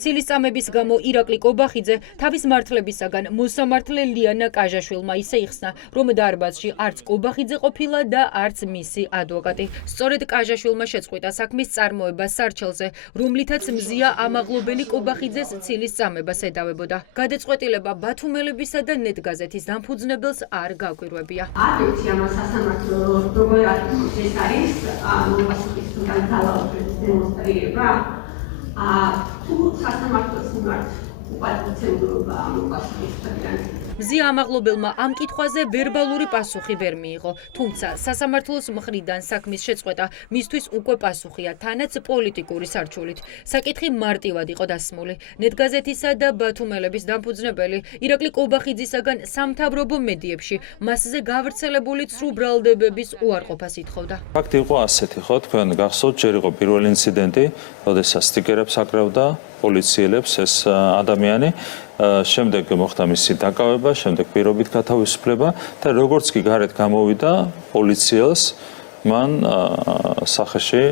ცილის წამების გამო ირაკლი კობახიძე თავის მართლებისაგან მოსამართლე ლიანა კაჟაშვილმა ისე იხსნა, რომ დარბაზში არც კობახიძე ყოფილა და არც მისი ადვოკატი. სწორედ კაჟაშვილმა შეწყვიტა საქმის წარმოება სარჩელზე, რომლითაც მზია ამაღლობელი კობახიძეს ცილის წამებას ედავებოდა. გადაწყვეტილება ბათუმელებისა და ნეტგაზეთის დამფუძნებელს არ გაგვირვებია. არ ვიცი ამას სასამართლო როგორ არის ეს არის მოპასუხისგან ძალაუფლების დემონსტრირება. თუ სასამართლოს მიმართ უპატივცემულობა მოპასუხისგან მზია ამაღლობელმა ამ კითხვაზე ვერბალური პასუხი ვერ მიიღო, თუმცა სასამართლოს მხრიდან საქმის შეწყვეტა მისთვის უკვე პასუხია, თანაც პოლიტიკური სარჩულით. საკითხი მარტივად იყო დასმული. ნეტგაზეთისა და ბათუმელების დამფუძნებელი ირაკლი კობახიძისაგან სამთავრობო მედიებში მასზე გავრცელებული ცრუ ბრალდებების უარყოფას ითხოვდა. ფაქტი იყო ასეთი, ხო, თქვენ გახსოვთ, ჯერ იყო პირველი ინციდენტი, როდესაც სტიკერებს აკრავდა პოლიციელებს ეს ადამიანი. შემდეგ მოხდა მისი დაკავება, შემდეგ პირობით გათავისუფლება და როგორც კი გარეთ გამოვიდა პოლიციელს მან სახეში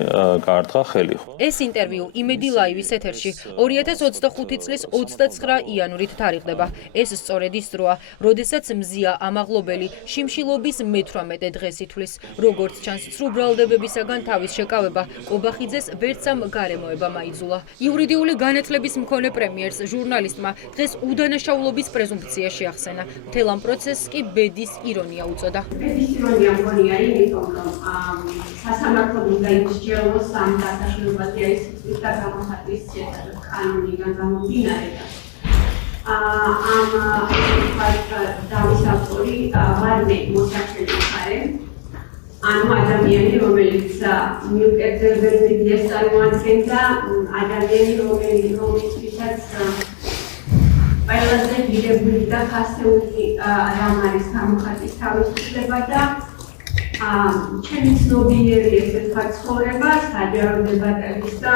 გაარტყა ხელი. ეს ინტერვიუ იმედი ლაივის ეთერში 2025 წლის 29 იანვრით თარიღდება. ეს სწორედ ის დროა, როდესაც მზია ამაღლობელი შიმშილობის მე-18 დღეს ითვლის. როგორც ჩანს, ცრუ ბრალდებებისაგან თავის შეკავება კობახიძეს ვერცამ გარემოება მაიძულა. იურიდიული განათლების მქონე პრემიერს ჟურნალისტმა დღეს უდანაშაულობის პრეზუმფცია შეახსენა. მთელ ამ პროცესს კი ბედის ირონია უწოდა. ბედის ირონია მგონია იმიტომ, რომ სასამართლომ უნდა იმსჯელოს ამ დასაშლებაზე არის სიტყვის და გამოხატვის კანონიდან გამომდინარე. ამ დავის ავტორი ვარ მე მოსახლეობის მხარე. ანუ ადამიანი, რომელიც მიუკერძებელ მედიას წარმოადგენდა, ადამიანი, რომელიცაც ყველაზე დიდებული და ხასეული რამ არის გამოხატვის თავისუფლება და ჩემი ცნობიერი ესე ვთქვათ ცხოვრება, საჯარო დებატების და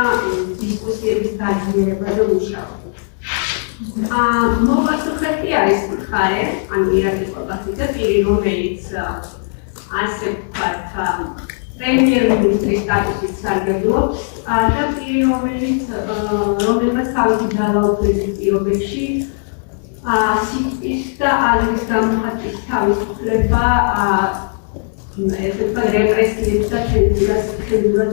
დისკუსიების გაძლიერება და მუშაობა. მოპასუხეთი არის მხარე, ანუ ირაკლი კობახიძე, პირი, რომელიც ასე ვთქვათ პრემიერ-მინისტრის სტატუსით სარგებლობს და პირი, რომელმაც თავისი ძალაუფლების პირობებში სიტყვის და აზრის გამოხატვის თავისუფლება რეპრესიებს და ცენზურას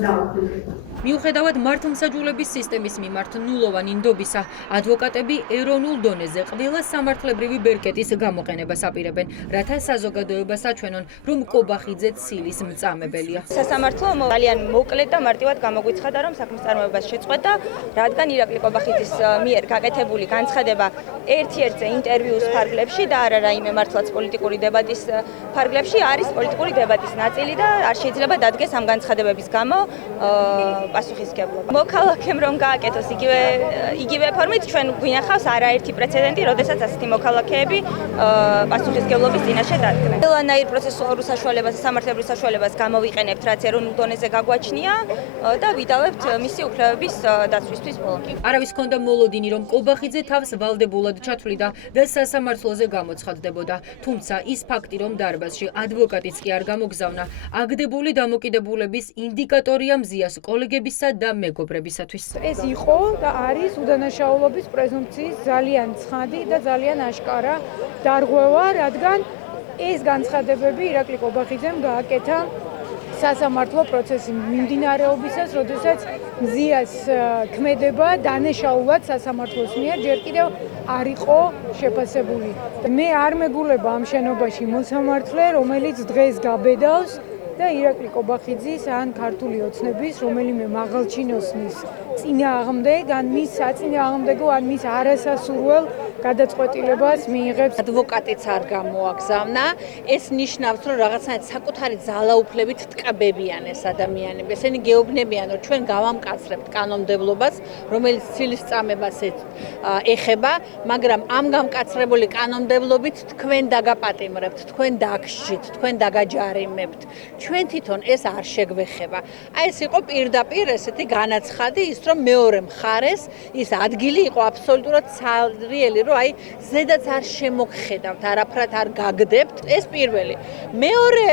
დაუქმებდა. მიუხედავად მართლმსაჯულების სისტემის მიმართ ნულოვანი ნდობისა, ადვოკატები ეროვნულ დონეზე ყველა სამართლებრივი ბერკეტის გამოყენებას აპირებენ, რათა საზოგადოებას აჩვენონ, რომ კობახიძე ცილის მწამებელია. სასამართლო ძალიან მოკლედ და მარტივად გამოგვიცხადა, რომ საქმის წარმოებას შეწყვეტა, რადგან ირაკლი კობახიძის მიერ გაკეთებული განცხადება ერთ-ერთზე ინტერვიუს ფარგლებში და არა რაიმე მართლაც პოლიტიკური დებატის ფარგლებში არის პოლიტიკური დებატის ნაწილი და არ შეიძლება დადგეს ამ განცხადებების გამო პასუხისმგებლობა. მოქალაქემ რომ გააკეთოს იგივე ფორმით, ჩვენ გვინახავს არაერთი პრეცედენტი, როდესაც ასეთი მოქალაქეები პასუხისმგებლობის წინაშე დადგნენ. ყველანაირ პროცესუალურ საშუალებას, სამართლებრივ საშუალებას გამოვიყენებთ, რაც ეროვნულ დონეზე გაგვაჩნია და ვიდავებთ მისი უფლებების დაცვისთვის ბოლომდე. არავის ჰქონდა მოლოდინი, რომ კობახიძე თავს ვალდებულად ჩათვლიდა და სასამართლოზე გამოცხადდებოდა. თუმცა ის ფაქტი, რომ დარბაზში ადვოკატიც კი არ გამოგზავნა, აგდებული დამოკიდებულების ინდიკატორია მზიას კოლეგებისა და მეგობრებისათვის. ეს იყო და არის უდანაშაულობის პრეზუმფციის ძალიან ცხადი და ძალიან აშკარა დარღვევა, რადგან ეს განცხადებები ირაკლი კობახიძემ გააკეთა სასამართლო პროცესის მიმდინარეობისას, როდესაც მზიას ქმედება დანაშაულად სასამართლოს მიერ ჯერ კიდევ არ იყო შეფასებული. მე არ მეგულება ამ შენობაში მოსამართლე, რომელიც დღეს გაბედავს და ირაკლი კობახიძის ან ქართული ოცნების რომელიმე მაღალჩინოსნის წინააღმდეგ, ან მის საწინააღმდეგო, ან მის არასასურველ გადაწყვეტილებას მიიღებს. ადვოკატიც არ გამოაგზავნა, ეს ნიშნავს, რომ რაღაცნაირად საკუთარი ძალაუფლებით ტკბებიან ეს ადამიანები. ესენი გეუბნებიან, რომ ჩვენ გავამკაცრებთ კანონმდებლობას, რომელიც ცილის წამებას ეხება, მაგრამ ამ გამკაცრებული კანონმდებლობით თქვენ დაგაპატიმრებთ, თქვენ დაგსჯით, თქვენ დაგაჯარიმებთ. ჩვენ თვითონ ეს არ შეგვეხება. აი ეს იყო პირდაპირ ესეთი განაცხადი, ის რომ მეორე მხარეს ის ადგილი იყო აბსოლუტურად ცალრიელი, რომ აი ზედაც არ შემოგხედავთ, არაფრად არ გაგდებთ. ეს პირველი. მეორე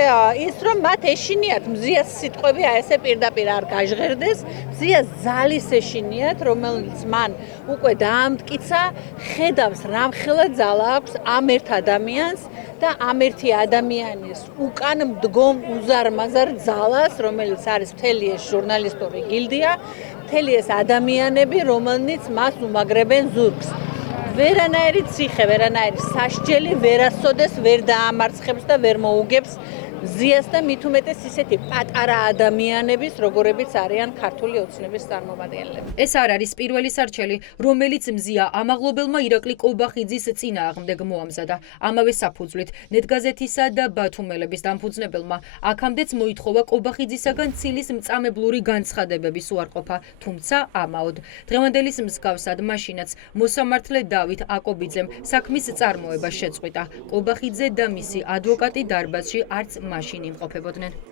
ის რომ მათ ეშინიათ მზიას სიტყვები აი ესე პირდაპირ არ გაჟღერდეს, მზიას ძალის ეშინიათ, რომელიც მან უკვე დაამტკიცა, ხედავს რამხელა ძალა აქვს ამ ერთ ადამიანს და ამ ერთი ადამიანის უკან მდგომ უზარმაზარ ძალას, რომელიც არის მთელი ეს ჟურნალისტური გილდია, მთელი ეს ადამიანები, რომელნიც მას უმაგრებენ ზურგს. ვერანაირი ციხე, ვერანაირი სასჯელი ვერასოდეს ვერ დაამარცხებს და ვერ მოუგებს მზიას და მით უმეტეს ისეთი პატარა ადამიანების, როგორებიც არიან ქართული ოცნების წარმომადგენლები. ეს არ არის პირველი სარჩელი, რომელიც მზია ამაღლობელმა ირაკლი კობახიძის წინააღმდეგ მოამზადა. ამავე საფუძვლით ნეტგაზეთისა და ბათუმელების დამფუძნებელმა აქამდეც მოითხოვა კობახიძისაგან ცილის მწამებლური განცხადებების უარყოფა, თუმცა ამაოდ. დღევანდელის მსგავსად მაშინაც მოსამართლე დავით აკობიძემ საქმის წარმოება შეწყვიტა. კობახიძე და მისი ადვოკატი დარბაზში არც მაშინ იმყოფებოდნენ.